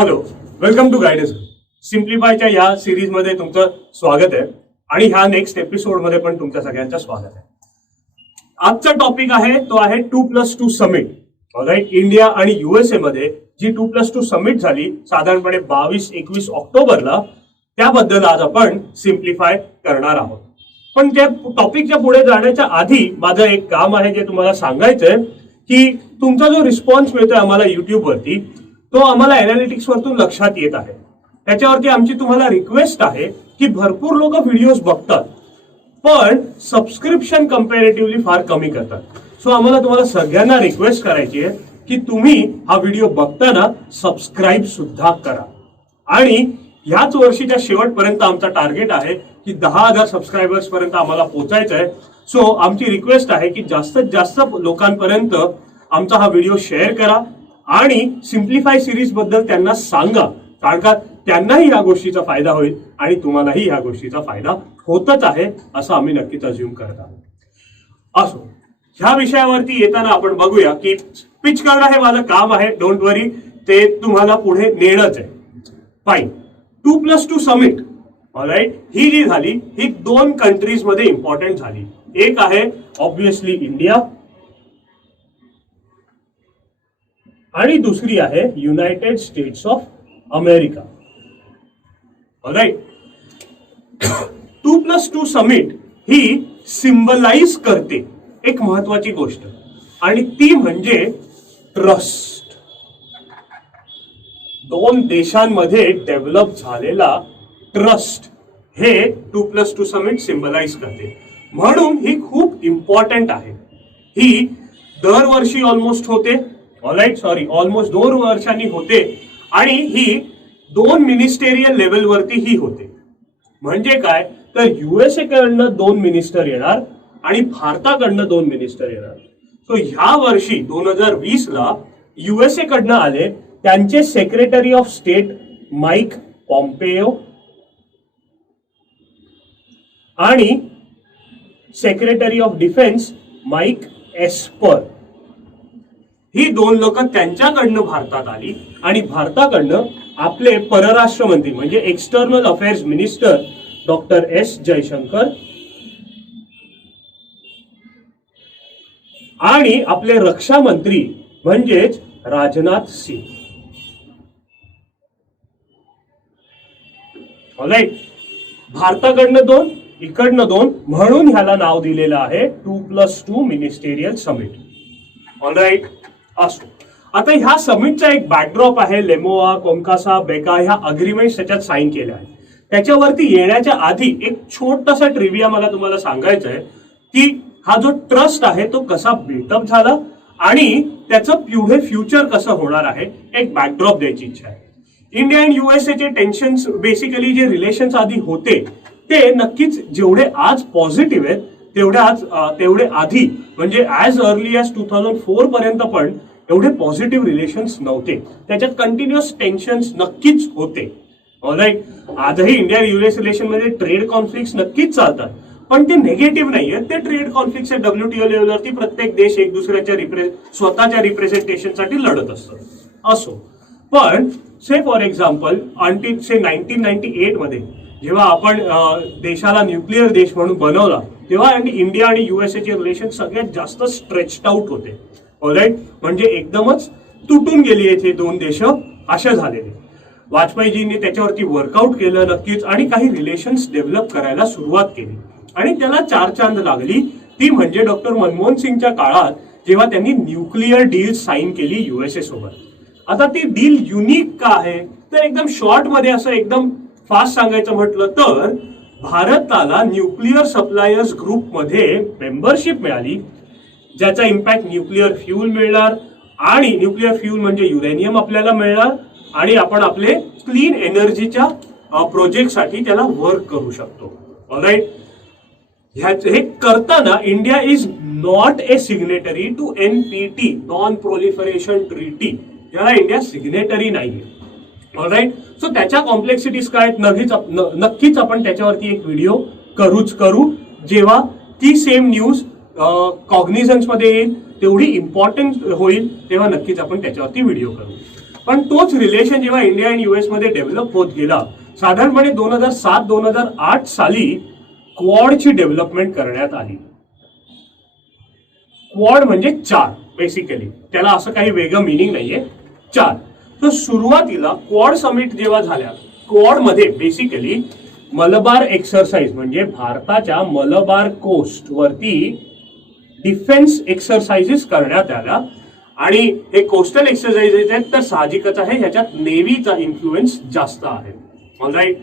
Hello, welcome to guidance. सिम्प्लिफायच्या या सिरीजमध्ये तुमचं स्वागत आहे आणि ह्या नेक्स्ट एपिसोडमध्ये पण तुमच्या सगळ्यांचं स्वागत आहे. आजचा टॉपिक आहे तो आहे 2+2 समिट. ऑलराईट, इंडिया आणि युएसए मध्ये जी 2+2 समिट झाली साधारणपणे 22-21 ऑक्टोबरला, त्याबद्दल आज आपण सिम्प्लिफाय करणार आहोत. पण त्या टॉपिकच्या पुढे जाण्याच्या आधी माझं एक काम आहे जे तुम्हाला सांगायचंय की तुमचा जो रिस्पॉन्स मिळतोय आम्हाला युट्यूबवरती तो आम्हाला एनालिटिक्स वरतून लक्षात येत आहे. त्याच्यावरती आमची तुम्हाला रिक्वेस्ट आहे की भरपूर लोक व्हिडिओज बघतात पण सबस्क्रिप्शन कंपॅरेटिव्हली फार कमी करतात. सो आम्हाला तुम्हाला सगळ्यांना रिक्वेस्ट करायची आहे की तुम्ही हा व्हिडिओ बघताना सबस्क्राईब सुद्धा करा. आणि ह्याच वर्षीच्या शेवटपर्यंत आमचा टार्गेट आहे की 10,000 सबस्क्रायबर्स पर्यंत आम्हाला पोहोचायचं आहे. सो आमची रिक्वेस्ट आहे की जास्तीत जास्त लोकांपर्यंत आमचा हा व्हिडिओ शेअर करा आणि सिम्प्लिफाय सिरीज बद्दल त्यांना सांगा, कारण का त्यांनाही या गोष्टीचा फायदा होईल आणि तुम्हालाही या गोष्टीचा फायदा होतच आहे असं आम्ही नक्कीच अज्युम करत आहोत. असो, ह्या विषयावरती येताना आपण बघूया की पिच करणं हे माझं काम आहे. डोंट वरी, ते तुम्हाला पुढे नेणंच आहे. फाईन. 2+2 समिट, ऑलराईट, ही जी झाली ही 2 कंट्रीज मध्ये इम्पॉर्टंट झाली. एक आहे ऑब्विसली इंडिया आणि दुसरी आहे United States of America. Alright, 2+2 summit ही सिम्बलाइज करते एक महत्वाची गोष्ट आणि ती म्हणजे ट्रस्ट. 2 देशांमध्ये डेव्हलप झालेला ट्रस्ट हे 2+2 समिट सिम्बलाइज करते. म्हणून ही खूप इम्पॉर्टंट आहे. ही दरवर्षी ऑलमोस्ट होते. ऑलराईट, सॉरी, ऑलमोस्ट 2 वर्षांनी होते आणि ही 2 मिनिस्टेरियल लेवलवरती ही होते. म्हणजे काय, तर युएसए कडनं 2 मिनिस्टर येणार आणि भारताकडनं 2 मिनिस्टर येणार. सो ह्या वर्षी 2020ला युएसए कडनं आले त्यांचे secretary of state Mike Pompeo आणि secretary of defence Mike Esper. ही 2 लोक त्यांच्याकडनं भारतात आली आणि भारताकडनं आपले परराष्ट्र मंत्री म्हणजे external affairs minister doctor S Jaishankar आणि आपले रक्षा मंत्री म्हणजेच राजनाथ सिंग. ऑलराईट, भारताकडनं 2, इकडनं 2, म्हणून ह्याला नाव दिलेलं आहे 2+2 मिनिस्टेरियल समिट. ऑलराईट, असो. आता ह्या समिटचा एक बॅकड्रॉप आहे. लेमोआ, कोमकासा, बेका ह्या अग्रीमेंट त्याच्यात साईन केल्या आहेत. त्याच्यावरती येण्याच्या आधी एक छोटासा ट्रिव्हिया मला तुम्हाला सांगायचं आहे की हा जो ट्रस्ट आहे तो कसा बिल्टअप झाला आणि त्याचं पुढे फ्युचर कसं होणार आहे, एक बॅकड्रॉप द्यायची इच्छा आहे. इंडिया आणि युएसएचे टेन्शन्स, बेसिकली जे रिलेशन्स आधी होते ते नक्कीच जेवढे आज पॉझिटिव्ह आहेत तेवढे आधी म्हणजे ऍज अर्ली ॲज 2004 पर्यंत पण एवढे पॉझिटिव्ह रिलेशन्स नव्हते. त्याच्यात कंटिन्युअस टेन्शन्स नक्कीच होते. ऑलराईट, आजही इंडिया युएस रिलेशन मध्ये ट्रेड कॉन्फ्लिक्ट नक्कीच चालतात पण ते निगेटिव्ह नाहीये. ते ट्रेड कॉन्फ्लिक्ट WTO लेवलवरती प्रत्येक देश एक दुसऱ्याच्या स्वतःच्या रिप्रेझेंटेशनसाठी लढत असतो. असो, पण से फॉर एक्झाम्पल अंटिल 1998 मध्ये जेव्हा आपण देशाला न्यूक्लिअर देश म्हणून बनवला तेव्हा इंडिया आणि युएसएचे रिलेशन सगळ्यात जास्त स्ट्रेच्ड आउट होते. ऑलराईट, म्हणजे एकदमच तुटून गेली येथे 2 देश अशा झालेले. वाजपेयीजींनी त्याच्यावरती वर्कआउट केलं नक्कीच आणि काही रिलेशन्स डेव्हलप करायला सुरुवात केली आणि त्याला 4 चांद लागली. ती म्हणजे डॉक्टर मनमोहन सिंगच्या काळात जेव्हा त्यांनी न्यूक्लिअर डील साईन केली युएसए सोबत. आता ती डील युनिक का आहे तर एकदम शॉर्ट मध्ये असं एकदम फास्ट सांगायचं म्हटलं तर भारताला न्यूक्लिअर सप्लायर्स ग्रुप मध्ये मेंबरशिप मिळाली ज्याचा इम्पॅक्ट न्यूक्लिअर फ्यूल मिळणार आणि न्यूक्लिअर फ्यूल म्हणजे युरेनियम आपल्याला मिळणार आणि आपण आपले क्लीन एनर्जीच्या प्रोजेक्टसाठी त्याला वर्क करू शकतो. ऑलराईट, हे करताना India is not a signatory to NPT, non proliferation treaty. याला इंडिया सिग्नेटरी नाहीये. ऑलराईट, सो त्याच्या कॉम्प्लेक्सिटीज काय नक्कीच आपण त्याच्यावरती एक व्हिडिओ करू जेव्हा ती सेम न्यूज कॉग्निझन्स मध्ये येईल, तेवढी इम्पॉर्टंट होईल तेव्हा नक्कीच आपण त्याच्यावरती व्हिडिओ करू. पण तोच रिलेशन जेव्हा इंडिया आणि युएस मध्ये डेव्हलप होत गेला, साधारणपणे 2007-2008 साली क्वाडची डेव्हलपमेंट करण्यात आली. क्वाड म्हणजे 4 बेसिकली, त्याला असं काही वेगळं मिनिंग नाहीये, 4. तर सुरुवातीला क्वाड समिट जेव्हा झाल्या, क्वाड मध्ये बेसिकली मलबार एक्सरसाइज म्हणजे भारताच्या मलबार कोस्ट वरती डिफेन्स एक्सरसाइजेस करण्यात आल्या. आणि हे कोस्टल एक्सरसाइजेस आहेत तर साहजिकच आहे ह्याच्यात नेव्हीचा इन्फ्लुएन्स जास्त आहे. ऑलराईट.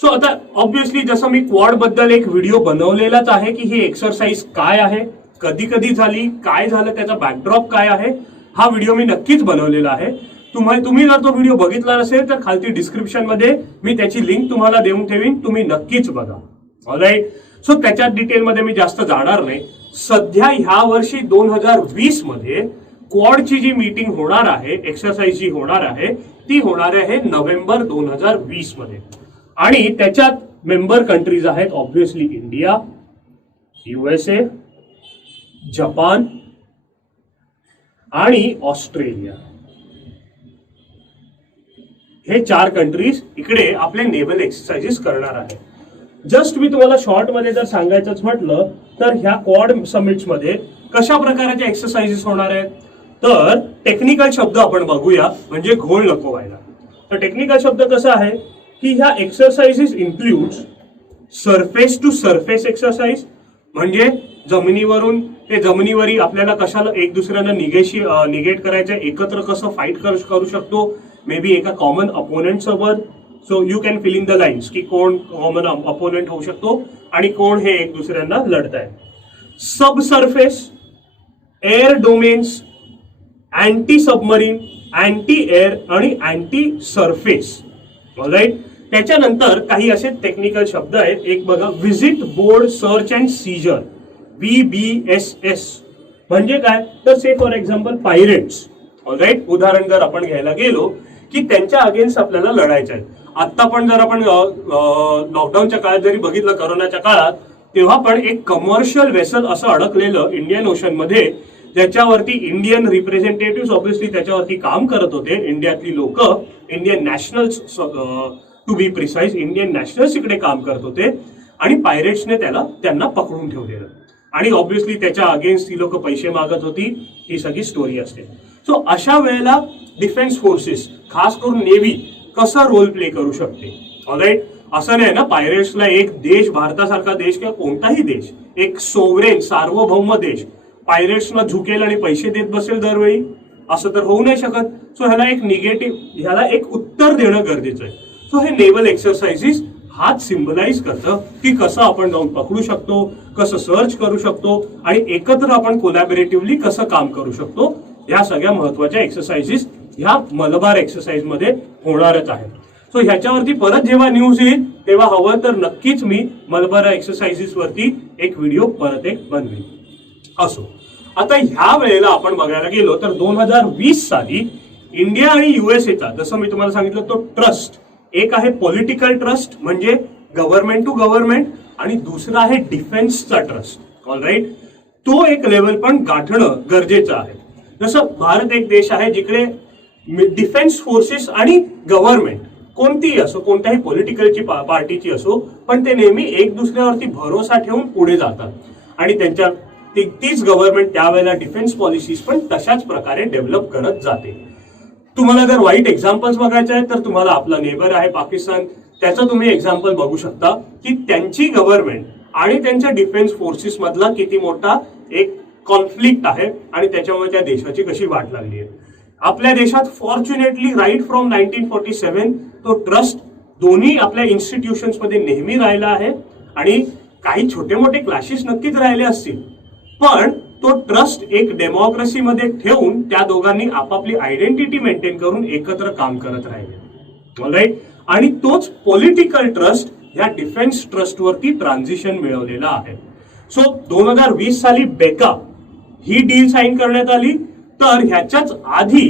सो आता ऑब्व्हियसली जसं मी क्वाड बद्दल एक व्हिडिओ बनवलेलाच आहे की ही एक्सरसाइज काय आहे, कधी कधी झाली, काय झालं, त्याचा बॅकड्रॉप काय आहे, हा व्हिडिओ मी नक्कीच बनवलेला आहे. तुम्ही जर तो व्हिडिओ बघितला नसेल तर खालती डिस्क्रिप्शन मध्ये मी त्याची लिंक तुम्हाला देऊन ठेवीन, तुम्ही नक्कीच बघा. ऑलराईट. सो त्याच्यात डिटेलमध्ये मी जास्त जाणार नाही. सध्या ह्या वर्षी 2020 मध्ये क्वाडची जी मीटिंग होणार आहे, एक्सरसाइज जी होणार आहे, ती होणार आहे नोव्हेंबर 2020 मध्ये. आणि त्याच्यात मेंबर कंट्रीज आहेत ऑब्व्हियसली इंडिया, USA, जपान आणि ऑस्ट्रेलिया. हे 4 कंट्रीज इकडे आपले नेव्हल एक्सरसाइजेस करणार आहे. जस्ट मी तुम्हाला शॉर्ट मध्ये जर सांगायचंच म्हटलं तर ह्या क्वाड समिट्स मध्ये कशा प्रकारच्या एक्सरसाइजेस होणार आहेत, तर टेक्निकल शब्द आपण बघूया म्हणजे घोळ नको व्हायला. तर टेक्निकल शब्द कसा आहे की ह्या exercises include surface to surface exercise, म्हणजे जमिनीवरून ते जमिनीवरी आपल्याला कशाला एक दुसऱ्यांना निगेट करायचं, एकत्र कसं फाईट करू शकतो, मे बी एका कॉमन अपोनेंट सोबत. So you can fill in the lines की कोण कॉमन अपोनेंट होऊ शकतो आणि कोण हे एक दुसऱ्यांना लढताय. Sub surface, air domains, anti submarine, anti air आणि अँटी सरफेस. ऑलराईट. त्याच्यानंतर काही असे टेक्निकल शब्द आहेत. एक बघा, visit board search and seizure, VBSS म्हणजे काय, तर say for example pirates. Alright. उदाहरण जर आपण घ्यायला गेलो की त्यांच्या अगेन्स्ट आपल्याला लढायचं आहे. आता पण जर आपण लॉकडाऊनच्या काळात जरी बघितलं, करोनाच्या काळात, तेव्हा पण एक कमर्शियल वेसल असं अडकलेलं इंडियन ओशन मध्ये, ज्याच्यावरती इंडियन रिप्रेझेंटेटिव्ह ऑब्व्हियसली त्याच्यावरती काम करत होते. इंडियातली लोक, Indian nationals to be precise, Indian nationals इकडे काम करत होते आणि पायरेट्सने त्यांना पकडून ठेवलेलं. आणि ऑब्व्हियसली त्याच्या अगेन्स्ट ती लोक पैसे मागत होती. ही सगळी स्टोरी असते. सो अशा वेळेला डिफेन्स फोर्सेस, खास करून नेव्ही, कसा रोल प्ले करू शकते. ऑलराईट. असं नाही ना पायरेट्सला एक देश, भारतासारखा देश किंवा कोणताही देश, एक सोवरेन सार्वभौम देश पायरेट्सला झुकेल आणि पैसे देत बसेल दरवेळी, असं तर होऊ नाही शकत. सो ह्याला एक उत्तर देणं गरजेचं आहे. सो हे नेव्हल एक्सरसाइजेस हाच सिम्बलाइज करतं की कसं आपण जाऊन पकडू शकतो, कसं सर्च करू शकतो आणि एकत्र आपण कोलॅबोरेटिव्हली कसं काम करू शकतो. ह्या सगळ्या महत्वाच्या एक्सरसाइजेस ह्या मलबार एक्सरसाइज मध्ये होणारच आहेत. सो ह्याच्यावरती परत जेव्हा न्यूज येईल तेव्हा हवं तर नक्कीच मी मलबार एक्सरसाइजेस वरती एक व्हिडिओ परत एक बनवेन. असो, आता ह्या वेळेला आपण बघायला गेलो तर 2020 साली इंडिया आणि USAचा, जसं मी तुम्हाला सांगितलं, तो ट्रस्ट, एक आहे पॉलिटिकल ट्रस्ट म्हणजे गव्हर्नमेंट टू गव्हर्नमेंट, आणि दुसरा आहे डिफेन्सचा ट्रस्ट. ऑलराईट. तो एक लेवल पण गाठणं गरजेचं आहे. जसं भारत एक देश आहे जिकडे डिफेन्स फोर्सेस आणि गव्हर्नमेंट कोणतीही असो, कोणत्याही पॉलिटिकलची पार्टीची असो, पण ते नेहमी एक दुसऱ्यावरती भरोसा ठेवून पुढे जातात आणि त्यांच्या तीच गव्हर्नमेंट त्यावेळेला डिफेन्स पॉलिसीज पण तशाच प्रकारे डेव्हलप करत जाते. तुम्हाला जर वाईट एक्झाम्पल्स बघायचे आहेत तर तुम्हाला आपला नेबर आहे पाकिस्तान, त्याचं तुम्ही एक्झाम्पल बघू शकता की त्यांची गव्हर्नमेंट आणि त्यांच्या डिफेन्स फोर्सेस मधला किती मोठा एक कॉन्फ्लिक्ट आहे आणि त्याच्यामुळे त्या देशाची कशी वाट लागली आहे. आपल्या देशात फॉर्च्युनेटली राईट फ्रॉम 1947 तो ट्रस्ट दोन्ही आपल्या इन्स्टिट्यूशन्स मध्ये नेहमी राहिला आहे आणि काही छोटे मोठे क्लॅशेस नक्कीच राहिले असतील, पण तो ट्रस्ट एक डेमोक्रेसी मध्ये ठेवून त्या दोघांनी आपापली आयडेंटिटी मेंटेन करून एकत्र काम करत राहिले. ऑलराईट. आणि तोच पॉलिटिकल ट्रस्ट ह्या डिफेन्स ट्रस्ट वरती ट्रान्झिशन मिळवलेला आहे. सो 2020 साली बेका ही डील साईन करण्यात आली, तर ह्याच्याच आधी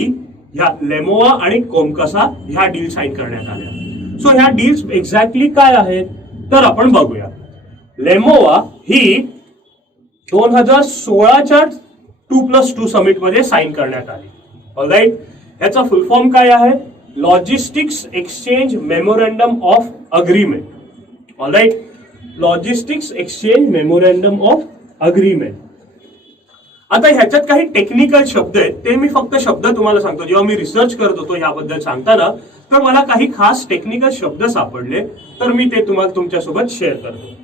ह्या लेमोआ आणि कोमकसा ह्या डील साईन करण्यात आल्या. सो ह्या डील्स एक्झॅक्टली काय आहेत तर आपण बघूया. लेमोआ ही 2016च्या 2+2 समिट मध्ये साईन करण्यात आली. ऑलराईट. ह्याचा फुल फॉर्म काय आहे? Logistics exchange memorandum of agreement. All right, logistics exchange memorandum of agreement. आता ह्याच्यात काही टेक्निकल शब्द आहेत, ते मी फक्त शब्द तुम्हाला सांगतो. जेव्हा मी रिसर्च करत होतो ह्याबद्दल सांगताना, तर मला काही खास टेक्निकल शब्द सापडले, तर मी ते तुम्हाला तुमच्यासोबत शेअर करतो.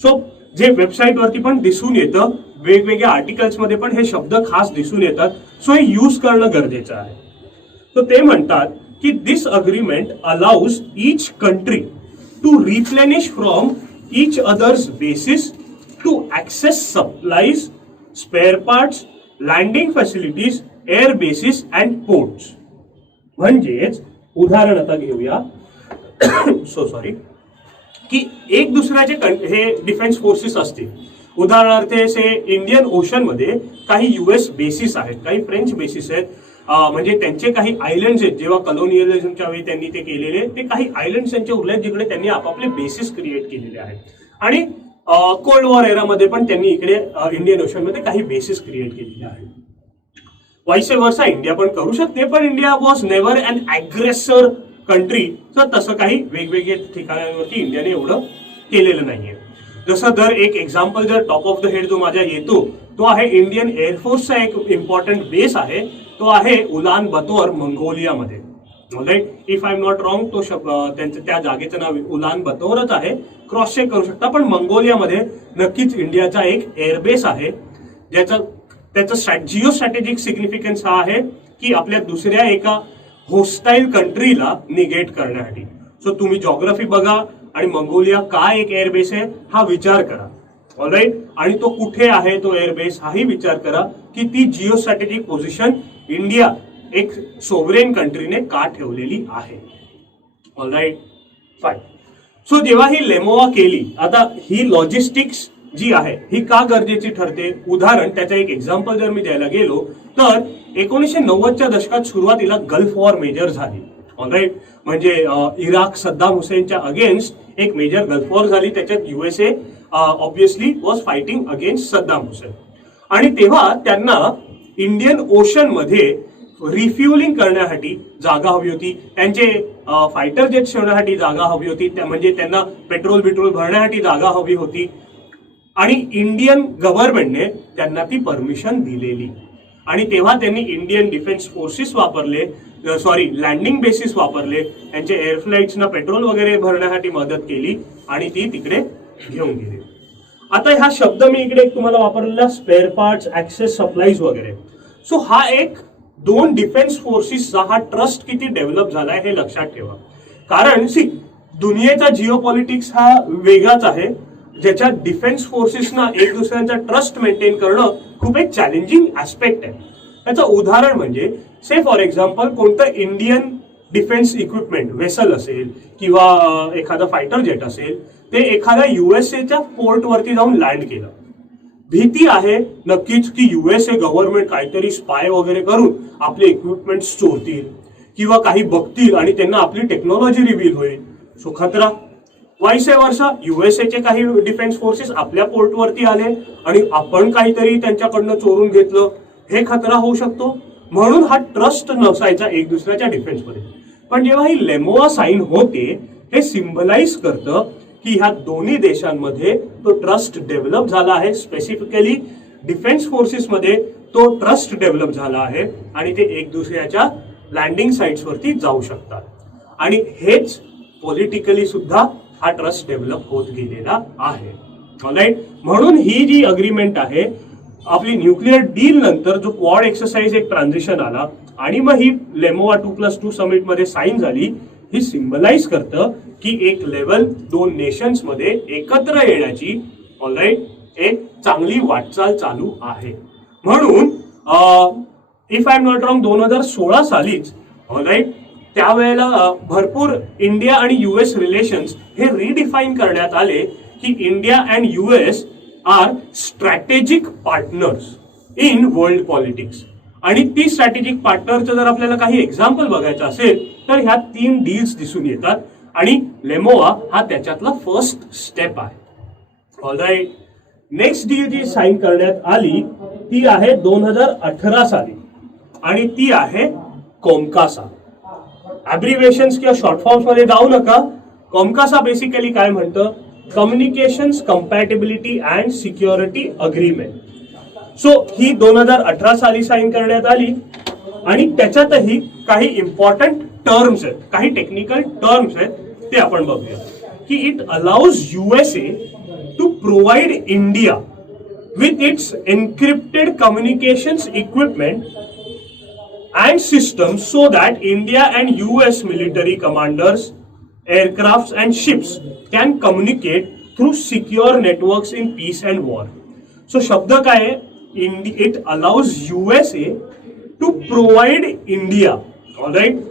सो जे वेबसाईटवरती पण दिसून येतं, वेगवेगळ्या आर्टिकल्समध्ये पण हे शब्द खास दिसून येतात, सो हे यूज करणं गरजेचं आहे. तर ते म्हणतात की this agreement allows each country to replenish from each others basis to access supplies, spare parts, landing facilities, air bases and ports. म्हणजेच उदाहरण आता घेऊया, सो सॉरी, की एक दुसऱ्याचे हे डिफेन्स फोर्सेस असतील. उदाहरणार्थ से इंडियन ओशन मध्ये काही युएस बेसिस आहेत, काही फ्रेंच बेसिस आहेत, म्हणजे त्यांचे काही आयलंड्स आहेत. जेव्हा कॉलोनियलिझमच्या वेळी त्यांनी ते केलेले, ते काही आयलंड्स त्यांचे उरले जिकडे त्यांनी आपापले बेसिस क्रिएट केलेले आहेत. आणि कोल्ड वॉर एरामध्ये पण त्यांनी इकडे इंडियन ओशन मध्ये काही बेसिस क्रिएट केलेले आहेत. वाईस वर्सा इंडिया पण करू शकते, पण इंडिया वॉज नेव्हर अन अग्रेसर कंट्री. तर तसं काही वेगवेगळ्या ठिकाणांवरती इंडियाने एवढं केलेलं नाहीये. जसं जर एक एक्झाम्पल जर टॉप ऑफ द हेड जो माझ्या येतो, तो आहे इंडियन एअरफोर्सचा एक इम्पॉर्टंट बेस आहे, तो आहे उलान बतोर मंगोलियामध्ये. Right, if I am not wrong, तो त्यांचं त्या जागेचं नाव उलान बतोरच आहे. क्रॉस चेक करू शकता, पण मंगोलियामध्ये नक्कीच इंडियाचा एक एअरबेस आहे, त्याचा जिओ स्ट्रॅटेजिक सिग्निफिकन्स हा आहे की आपल्या दुसऱ्या एका होस्टाईल कंट्रीला निगेट करण्यासाठी. सो तुम्ही जॉग्राफी बघा आणि मंगोलिया काय एक एअरबेस आहे हा विचार करा. ऑलराईट, आणि तो कुठे आहे तो एअरबेस हाही विचार करा की ती जिओ स्ट्रॅटेजिक पोझिशन इंडिया एक सोव्हरेन कंट्रीने का ठेवलेली आहे. All right, fine. सो जेव्हा ही लेमोवा केली, आता ही लॉजिस्टिक्स जी आहे ही का गरजेची ठरते? उदाहरण, त्याचा एक एक्झाम्पल जर मी द्यायला गेलो तर 1990च्या दशकात सुरुवातीला गल्फ वॉर मेजर झाली. ऑलराईट, म्हणजे इराक सद्दाम हुसेनच्या अगेन्स्ट एक मेजर गल्फ वॉर झाली. त्याच्यात USA obviously was fighting against Saddam Hussein. आणि तेव्हा त्यांना इंडियन ओशन मध्ये रिफ्युलिंग करण्यासाठी जागा हवी होती, त्यांचे फायटर जेट ठेवण्यासाठी जागा हवी होती, म्हणजे त्यांना पेट्रोल भरण्यासाठी जागा हवी होती. आणि इंडियन गव्हर्नमेंटने त्यांना ती परमिशन दिलेली. आणि तेव्हा त्यांनी इंडियन डिफेन्स फोर्सेस वापरले, लँडिंग बेसिस वापरले, त्यांचे एअरफ्लाइट्सना पेट्रोल वगैरे भरण्यासाठी मदत केली आणि ती तिकडे घेऊन गेली. आता हा शब्द मी इकडे तुम्हाला वापरलेला स्पेअर पार्ट्स, ऍक्सेस सप्लाईज वगैरे. सो हा एक दोन डिफेन्स फोर्सेसचा हा ट्रस्ट किती डेव्हलप झालाय हे लक्षात ठेवा. कारण दुनियेचा जिओ पॉलिटिक्स हा वेगळाच आहे, ज्याच्यात डिफेन्स फोर्सेसना एक दुसऱ्यांचा ट्रस्ट मेंटेन करणं खूप एक चॅलेंजिंग ऍस्पेक्ट आहे. त्याचं उदाहरण म्हणजे से फॉर एक्झाम्पल कोणतं इंडियन डिफेन्स इक्विपमेंट वेसल असेल किंवा एखादा फायटर जेट असेल, ते एखाद्या युएसएच्या पोर्टवरती जाऊन लँड केलं. भीती आहे नक्कीच की युएसए गव्हर्नमेंट काहीतरी स्पाय वगैरे करून आपले इक्विपमेंट चोरतील किंवा काही बघतील आणि त्यांना आपली टेक्नॉलॉजी रिव्हील होईल. सो खतरा. वाईस वर्सा युएसएचे काही डिफेन्स फोर्सेस आपल्या पोर्टवरती आले आणि आपण काहीतरी त्यांच्याकडनं चोरून घेतलं, हे खतरा होऊ शकतो. म्हणून हा ट्रस्ट नसायचा एक दुसऱ्याच्या डिफेन्समध्ये. पण जेव्हा ही लेमोआ साईन होते, हे सिम्बलाइज करतं की ह्या दोन्ही देशांमध्ये तो ट्रस्ट डेव्हलप झाला आहे. स्पेसिफिकली डिफेन्स फोर्सेसमध्ये तो ट्रस्ट डेव्हलप झाला आहे आणि ते एक दुसऱ्याच्या लँडिंग साइट्सवरती जाऊ शकतात. आणि हेच पॉलिटिकली सुद्धा हा ट्रस्ट डेव्हलप होत गेलेला आहे. ऑलराईट, म्हणून ही जी अग्रीमेंट आहे आपली न्यूक्लिअर डील नंतर जो क्वाड एक्सरसाइज एक ट्रान्झिशन आला आणि मग ही लेमोआ 2+2 समिट मध्ये साईन झाली, ही सिम्बलाइज करतं की एक लेवल दोन नेशन्स मध्ये एकत्र येण्याची ऑलराईट एक चांगली वाटचाल चालू आहे. म्हणून if I am not wrong 2016 सालीच ऑलराईट त्यावेळेला भरपूर इंडिया आणि युएस रिलेशन्स हे रिडिफाईन करण्यात आले की India and US are strategic partners in world politics. आणि ती स्ट्रॅटेजिक पार्टनरचं जर आपल्याला काही एक्झाम्पल बघायचं असेल तर ह्या 3 डील्स दिसून येतात आणि लेमोआ हा त्याच्यातला फर्स्ट स्टेप आहे. ऑलराईट, नेक्स्ट डील जी साईन करण्यात आली ती आहे 2018 साली आणि ती आहे कॉमकासा. ॲब्रिव्हिएशन्स किंवा शॉर्ट फॉर्म्स मध्ये जाऊ नका. कॉमकासा बेसिकली काय म्हणतं, communications compatibility and security agreement. So ही 2018 साली साईन करण्यात आली आणि त्याच्यातही काही इम्पॉर्टंट टर्म्स आहेत, काही टेक्निकल टर्म्स आहेत, ते आपण बघूया. की it allows USA to provide India with its encrypted communications equipment and systems so that India and US military commanders, aircrafts and ships can communicate through secure networks in peace and war. So शब्द काय आहे, it allows USA to provide India. Alright,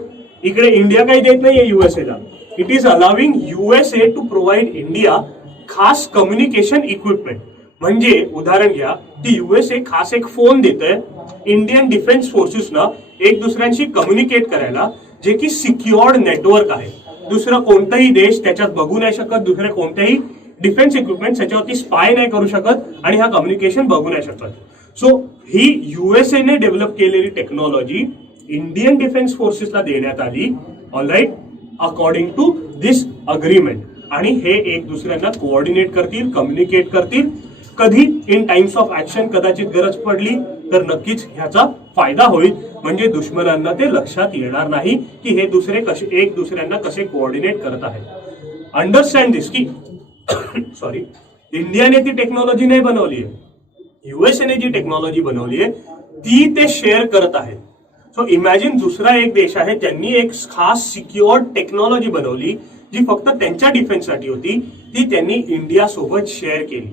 इकडे India काही देत नाहीये USA ला. It is allowing USA to provide India खास communication equipment. म्हणजे उदाहरण घ्या, ती USA खास एक फोन देते इंडियन डिफेन्स फोर्सेसना एक दुसऱ्यांशी कम्युनिकेट करायला, जे की सिक्युअर्ड नेटवर्क आहे. दुसरा कोणताही देश त्याच्यात बघू नाही शकत, दुसरे कोणत्याही डिफेन्स इक्विपमेंट त्याच्यावरती स्पाय नाही करू शकत आणि हा कम्युनिकेशन बघू नाही शकत. सो ही USA ने डेव्हलप केलेली टेक्नॉलॉजी इंडियन डिफेन्स फोर्सेसला देण्यात आली. Alright, according to this agreement. आणि हे एक दुसऱ्यांना कोऑर्डिनेट करतील, कम्युनिकेट करतील. कधी इन टाइम्स ऑफ ऍक्शन कदाचित गरज पडली तर नक्कीच ह्याचा फायदा होईल. म्हणजे दुश्मनांना ते लक्षात येणार नाही की हे दुसरे कसे एक दुसऱ्यांना कसे कोऑर्डिनेट करत आहेत. अंडरस्टँड दिस की सॉरी, इंडियाने ती टेक्नॉलॉजी नाही बनवली आहे, USA ने जी टेक्नॉलॉजी बनवली आहे ती ते शेअर करत आहेत. सो इमॅजिन दुसरा एक देश आहे ज्यांनी एक खास सिक्युअर्ड टेक्नॉलॉजी बनवली जी फक्त त्यांच्या डिफेन्ससाठी होती, ती त्यांनी इंडिया सोबत शेअर केली.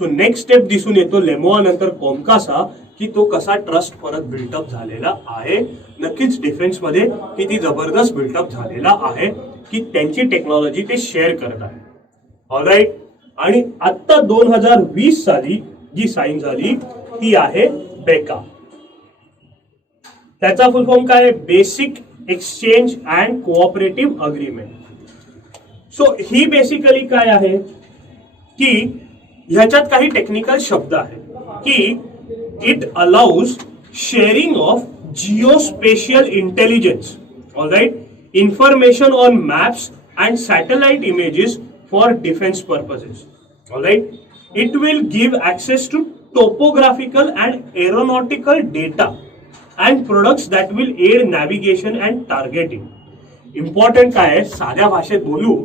सो नेक्स्ट स्टेप दिसून येतो लेमोआ नंतर कॉमकासा की तो कसा ट्रस्ट परत बिल्टअप झालेला आहे. नक्कीच डिफेन्समध्ये किती जबरदस्त बिल्टअप झालेला आहे की त्यांची टेक्नॉलॉजी ते शेअर करत आहे. ऑलराईट, आणि आता 2020 साली जी साईन झाली ती आहे बेका. त्याचा फुल फॉर्म काय आहे, basic exchange and cooperative agreement. So ही बेसिकली काय आहे की ह्याच्यात काही टेक्निकल शब्द आहेत की it allows sharing of geospatial intelligence, alright, information on maps and satellite images for defence purposes. Alright, it will give access to topographical and aeronautical data and products that will aid navigation and targeting. Important काय आहे, साध्या भाषेत बोलू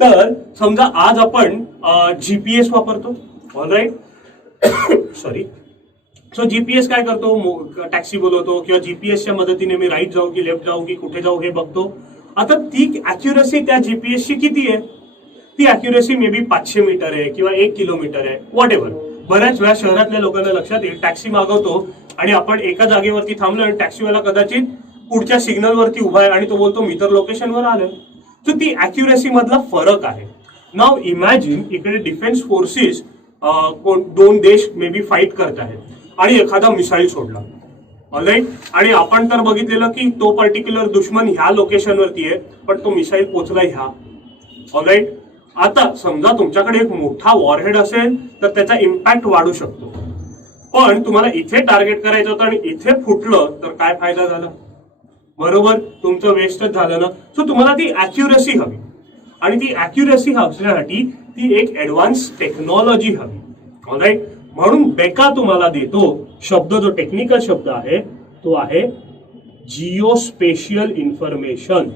तर समजा आज आपण GPS वापरतो. All right, sorry. सो GPS काय करतो, टॅक्सी बोलवतो किंवा GPSच्या मदतीने मी राईट जाऊ की लेफ्ट जाऊ की कुठे जाऊ हे बघतो. आता ती अॅक्युरसी त्या GPSची किती आहे, ती अॅक्युरसी मे बी 500 मीटर आहे किंवा 1 किलोमीटर आहे, व्हॉट एव्हर. बऱ्याच वेळा शहरातल्या लोकांना लक्षात येईल, टॅक्सी मागवतो आणि आपण एका जागेवरती थांबलो आणि टॅक्सीवाला कदाचित पुढच्या सिग्नलवरती उभा आहे आणि तो बोलतो मी तर लोकेशनवर आलोय. सो ती अॅक्युरसी मधला फरक आहे. नाव इमॅजिन इकडे डिफेन्स फोर्सेस दोन देश मे बी फाईट करत आहेत आणि एखादा मिसाईल सोडला. ऑलराईट, आणि आपण तर बघितलेलं की तो पर्टिक्युलर दुश्मन ह्या लोकेशनवरती आहे पण तो मिसाईल पोचला ह्या. ऑलराईट, आता समजा तुमच्याकडे एक मोठा वॉरहेड असेल तर त्याचा इम्पॅक्ट वाढू शकतो, पण तुम्हाला इथे टार्गेट करायचं होतं आणि इथे फुटलं तर काय फायदा झाला, बरोबर, तुमचं वेस्टच झालं ना. सो तुम्हाला ती अॅक्युरसी हवी आणि ती अॅक्युरसी असण्यासाठी ती एक ऍडव्हान्स टेक्नॉलॉजी हवी. ऑलराईट, म्हणून बेका तुम्हाला देतो शब्द, जो टेक्निकल शब्द आहे तो आहे geospatial information.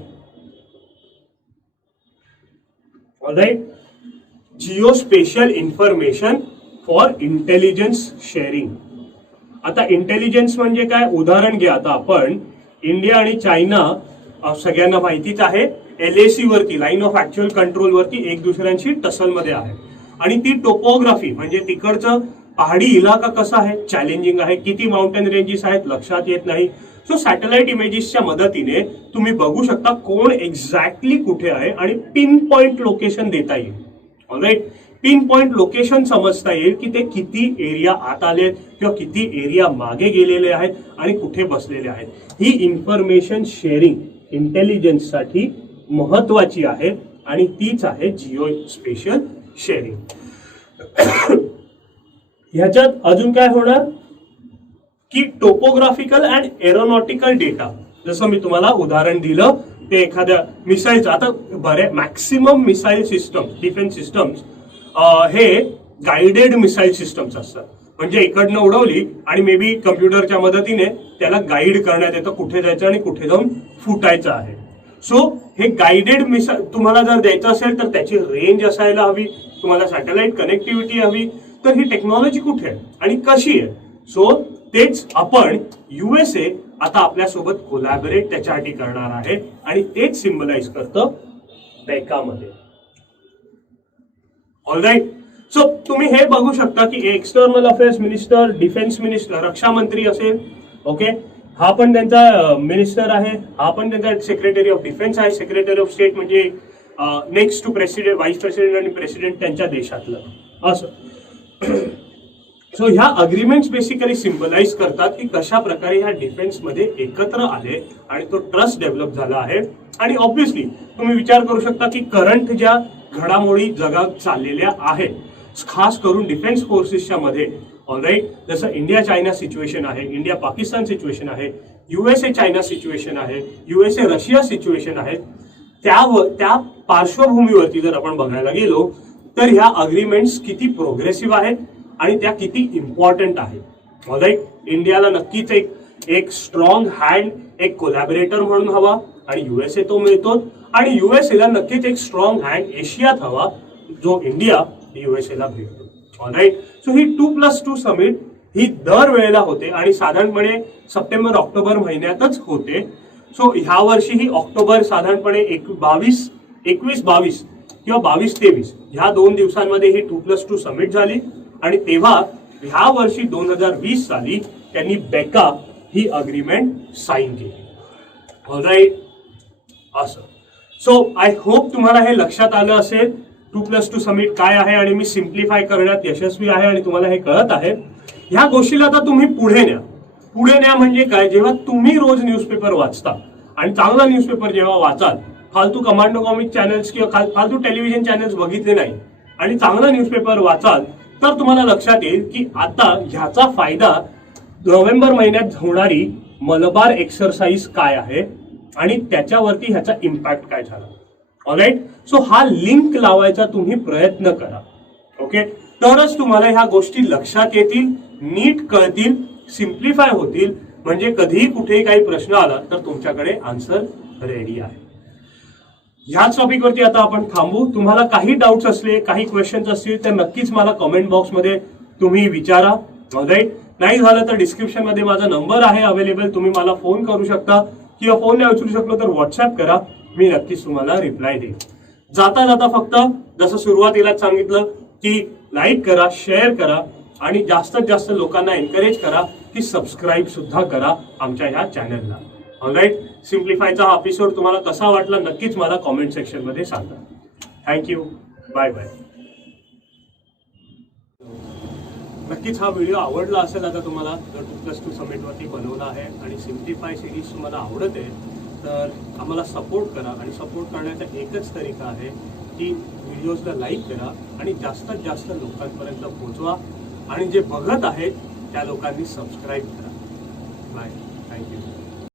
Alright, geospatial information for intelligence sharing. आता इंटेलिजन्स म्हणजे काय, उदाहरण घ्या, आता आपण इंडिया आणि चायना सगळ्यांना माहितीच आहे LAC वरती, लाईन ऑफ ऍक्च्युअल कंट्रोल वरती एक दुसऱ्यांशी टसलमध्ये आहे आणि ती टोपोग्राफी म्हणजे तिकडचं पहाडी इलाका कसा आहे, चॅलेंजिंग आहे, किती माउंटेन रेंजेस आहेत लक्षात येत नाही. सो सॅटेलाइट इमेजेसच्या मदतीने तुम्ही बघू शकता कोण एक्झॅक्टली कुठे आहे आणि पिन पॉइंट लोकेशन देता येईल. ऑलराईट, पिन पॉइंट लोकेशन समजता येईल की ते किती एरिया आत आले किंवा किती एरिया मागे गेलेले आहेत आणि कुठे बसलेले आहेत. ही इन्फॉर्मेशन शेअरिंग इंटेलिजन्ससाठी महत्वाची आहे आणि तीच आहे जिओ स्पेशियल शेअरिंग. ह्याच्यात अजून काय होणार की टोपोग्राफिकल अँड एरोनॉटिकल डेटा, जसं मी तुम्हाला उदाहरण दिलं ते एखाद्या मिसाईलचं. आता बरे maximum missile systems, defence systems हे गाइडेड मिसाईल सिस्टम्स असतात. म्हणजे इकडनं उडवली आणि मे बी कम्प्युटरच्या मदतीने त्याला गाईड करण्यात येतं कुठे जायचं आणि कुठे जाऊन फुटायचं आहे. सो हे गाइडेड मिसाईल तुम्हाला जर द्यायचं असेल तर त्याची रेंज असायला हवी, तुम्हाला सॅटेलाइट कनेक्टिव्हिटी हवी. तर ही टेक्नॉलॉजी कुठे आहे आणि कशी आहे? सो तेच आपण USA आता आपल्यासोबत कोलॅबोरेट त्याच्यासाठी करणार आहे आणि तेच सिम्बलाइज करतं बेकामध्ये. ऑलराईट. सो तुम्ही हे बघू शकता की external affairs minister, defence minister, रक्षा मंत्री असेल, ओके, हा पण त्यांचा मिनिस्टर आहे, हा पण त्यांचा सेक्रेटरी ऑफ डिफेन्स आहे. सेक्रेटरी ऑफ स्टेट म्हणजे next to president, vice president आणि प्रेसिडेंट त्यांच्या देशातलं असं. सो ह्या अग्रीमेंट्स बेसिकली सिम्बलाइज करतात की कशा प्रकारे ह्या डिफेन्समध्ये एकत्र आले आणि तो ट्रस्ट डेव्हलप झाला आहे. आणि ऑब्व्हियसली तुम्ही विचार करू शकता की करंट ज्या घडामोडी जगात चाललेल्या आहेत, खास करून डिफेन्स फोर्सेसच्या मध्ये, ऑलराईट, जसं इंडिया चायना सिच्युएशन आहे, इंडिया पाकिस्तान सिच्युएशन आहे, USA चायना सिच्युएशन आहे, USA रशिया सिच्युएशन आहे, त्या पार्श्वभूमीवरती जर आपण बघायला गेलो तर ह्या अग्रीमेंट्स किती प्रोग्रेसिव्ह आहेत आणि त्या किती इम्पॉर्टंट आहेत. ऑलराईट. इंडियाला नक्कीच एक स्ट्रॉंग हँड, एक कोलॅबोरेटर म्हणून हवा आणि USA तो मिळतो. आणि USA ला नक्कीच एक स्ट्रॉंग हँड एशियात हवा जो इंडिया USA ला भेटतो. ऑलराईट. सो ही 2+2 समिट ही दरवेळेला होते आणि साधारणपणे सप्टेंबर ऑक्टोबर महिन्यातच होते. सो ह्या वर्षी ही ऑक्टोबर साधारणपणे 21-22 किंवा 22-23 ह्या 2 दिवसांमध्ये ही 2+2 समिट झाली. आणि तेव्हा ह्या वर्षी 2020 साली त्यांनी बेका ही अग्रीमेंट साईन केली. ऑलराईट. असं. सो आय होप तुम्हाला हे लक्षात आलं असेल 2+2 समिट काय आहे आणि मी सिम्प्लिफाय करण्यात यशस्वी आहे आणि तुम्हाला हे कळत आहे. ह्या गोष्टीला आता तुम्ही पुढे न्या म्हणजे काय, जेव्हा तुम्ही रोज न्यूजपेपर वाचता आणि चांगला न्यूजपेपर जेव्हा वाचाल, फालतू कमांडो कॉमिक चॅनल्स किंवा फालतू टेलिव्हिजन चॅनल्स बघितले नाही आणि चांगला न्यूजपेपर वाचाल, तर तुम्हाला लक्षात येईल की आता ह्याचा फायदा नोव्हेंबर महिन्यात होणारी मलबार एक्सरसाइज काय आहे आणि त्याच्यावरती ह्याचा इम्पॅक्ट काय झाला. ऑलराईट. सो हा लिंक लावायचा तुम्ही प्रयत्न करा. ओके. तरच तुम्हाला ह्या गोष्टी लक्षात येतील, नीट कळतील, सिम्प्लिफाय होतील. म्हणजे कधीही कुठेही काही प्रश्न आला तर तुमच्याकडे आन्सर रेडी आहे. ह्याच टॉपिकवरती आता आपण थांबू. तुम्हाला काही डाऊट्स असले, काही क्वेश्चन्स असतील तर नक्कीच मला कमेंट बॉक्समध्ये तुम्ही विचारा. ऑलराईट. नाही झालं तर डिस्क्रिप्शन मध्ये माझा नंबर आहे अवेलेबल, तुम्ही मला फोन करू शकता किंवा फोन नाही उचलू शकलो तर व्हॉट्सअप करा, मी नक्कीच तुम्हाला रिप्लाय देईन. जाता जाता फक्त जसं सुरुवातीला सांगितलं की लाईक करा, शेअर करा आणि जास्तीत जास्त लोकांना एनकरेज करा की सबस्क्राईब सुद्धा करा आमच्या ह्या चॅनलला. ऑलराईट. सिम्प्लिफायचा हा एपिसोड तुम्हाला कसा वाटला नक्कीच मला कॉमेंट सेक्शन मध्ये सांगा. थँक्यू. Bye bye. नक्कीच हा व्हिडिओ आवडला असेल आता तुम्हाला, जर 2+2 समिटवरती बनवला आहे आणि सिम्प्लिफाय सिरीज तुम्हाला आवडत आहे तर आम्हाला सपोर्ट करा. आणि सपोर्ट करण्याचा एकच तरीका आहे की व्हिडिओजला लाईक करा आणि जास्तीत जास्त लोकांपर्यंत पोहोचवा आणि जे बघत आहेत त्या लोकांनी सबस्क्राईब करा. बाय. थँक्यू.